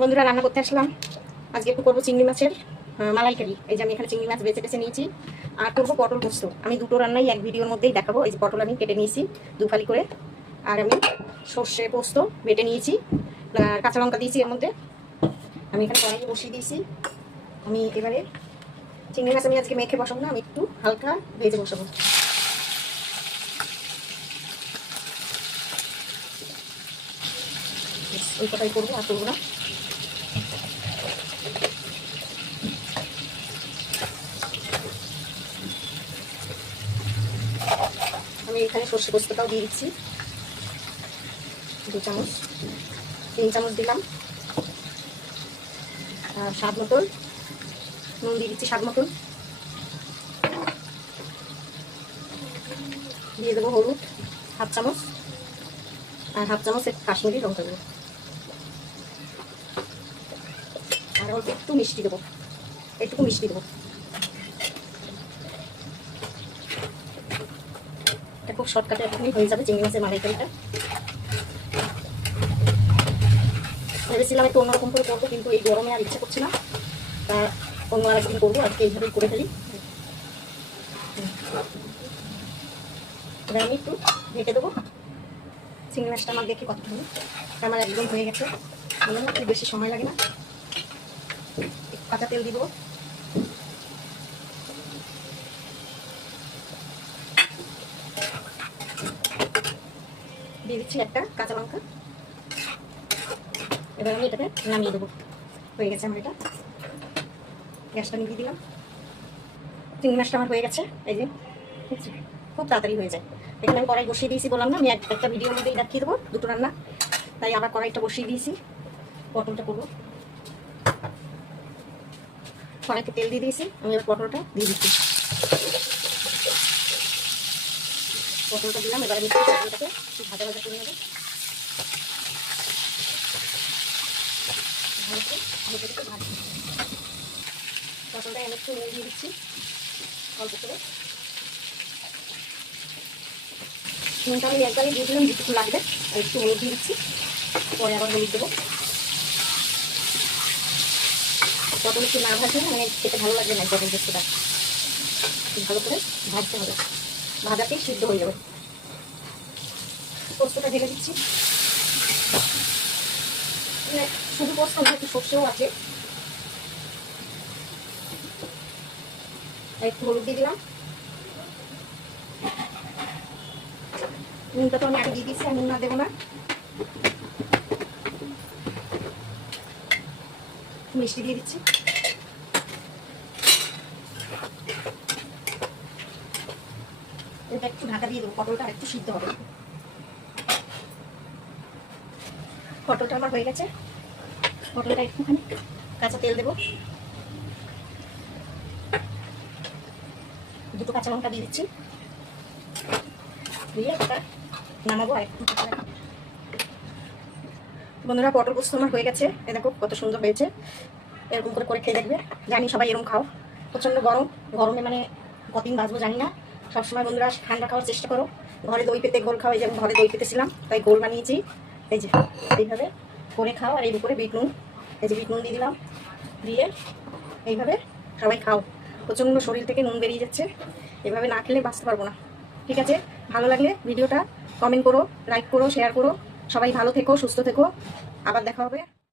বন্ধুরা রান্না করতে আসলাম। আজকে একটু করবো চিংড়ি মাছের মালাইকারি। এই যে আমি এখানে চিংড়ি মাছ বেছে বেছে নিয়েছি আর করবো পটল পোস্ত। আমি দুটো রান্নাই এক ভিডিওর মধ্যেই দেখাবো। এই যে পটল আমি কেটে নিয়েছি দুফালি করে, আর আমি সর্ষে পোস্ত বেটে নিয়েছি, কাঁচা লঙ্কা দিয়েছি এর মধ্যে। আমি এখানে কড়াইয়ে বসিয়ে দিয়েছি। আমি এবারে চিংড়ি মাছ আমি আজকে মেখে বসাবো না, আমি একটু হালকা ভেজে বসাবো। ওই কথাই করবো, আর করবো না। আমি এখানে সর্ষে পোস্তটাও দিয়ে দিচ্ছি 2 চামচ, 3 চামচ দিলাম। আর স্বাদ মতন নুন দিয়ে দিচ্ছি, স্বাদ মতন দিয়ে দেবো হলুদ 1/2 চামচ, আর 1/2 চামচ কাশ্মীরি লঙ্কা দেবো, আর অল্প একটু মিষ্টি দেবো, একটু মিষ্টি দেবো। এটা খুব শর্টকাটে এখনই হয়ে যাবে চিংড়ি মাছের মালাইকারিটা। ভেবেছিলাম একটু অন্যরকম করে করবো, কিন্তু এই গরমে আর ইচ্ছে করছে না, তা অন্য আরেকদিন করবো। আজকে এইভাবেই করে ফেলি। এবার আমি একটু ঢেকে দেবো। চিংড়ি মাছটা আমার দেখে কত হবে, আমার একদম হয়ে গেছে, খুব বেশি সময় লাগে না। একটু কাঁচা তেল দিব, দিয়ে দিচ্ছি একটা কাঁচা লঙ্কা। এবার আমি এটাকে নামিয়ে দেবো। হয়ে গেছে আমার এটা, গ্যাসটা নিভিয়ে দিলাম। চিংড়ি মাছটা আমার হয়ে গেছে। এই যে খুব তাড়াতাড়ি হয়ে যায়। এখানে আমি কড়াই বসিয়ে দিয়েছি, বললাম না আমি একটা ভিডিওর মধ্যেই দেখিয়ে দেবো দুটো রান্না, তাই আবার কড়াইটা বসিয়ে দিয়েছি। পটলটা করবো, কড়াইতে তেল দিয়ে দিয়েছি, আমি এবার পটলটা দিয়ে দিচ্ছি। পটলটা দিলাম, এবার আমি পটলটাকে একটু ভাজা ভাজা করে নেবো। পটলটা আমি একটু নুন দিয়ে দিচ্ছি অল্প করে। নুনটা আমি একবারই দিয়ে দিলাম, যেটুকু লাগবে। আর একটু হলুদ দিয়ে দিচ্ছি, পরে আবার হলুদ দেবো। পটল একটু না ভাজলে মানে খেতে ভালো লাগবে না। পটল পোস্তটা ভালো করে ভাজতে হবে, ভাজাতেই সিদ্ধ হয়ে যাবে। পোস্তটা ঢেলে দিচ্ছি। শুধু পোস্ত না, একটু সর্ষেও আছে। একটু হলুদ দিয়ে দিলাম। নুনটা তো আমি আগে দিয়ে দিচ্ছি, আর নুন না দেবো না। মিষ্টি দিয়ে দিচ্ছি। এটা একটু ঢাকা দিয়ে দেবো, পটলটা একটু সিদ্ধ হবে। পটলটা আমার হয়ে গেছে। পটলটা একটুখানি কাঁচা তেল দেবো, দুটো কাঁচা লঙ্কা দিয়ে দিচ্ছি, দিয়ে এটা নামাবো। আর একটু বন্ধুরা পটল পোস্ত আমার হয়ে গেছে। এ দেখো কত সুন্দর হয়েছে। এরকম করে করে খেয়ে দেখবে। জানি সবাই এরকম খাও, প্রচণ্ড গরম, গরমে মানে কতদিন বাঁচবো জানি না। সবসময় বন্ধুরা ঠান্ডা খাওয়ার চেষ্টা করো। ঘরে দই পেতে গোল খাও, এই যে ঘরে দই পেতেছিলাম তাই গোল বানিয়েছি। এই যে এইভাবে করে খাও। আর এর উপরে বিট নুন, এই যে বিট নুন দিয়ে দিলাম, দিয়ে এইভাবে সবাই খাও। প্রচণ্ড শরীর থেকে নুন বেরিয়ে যাচ্ছে, এভাবে না খেলে বাঁচতে পারবো না। ঠিক আছে, ভালো লাগলে ভিডিওটা কমেন্ট করো, লাইক করো, শেয়ার করো। সবাই ভালো থেকো, সুস্থ থেকো, আবার দেখা হবে।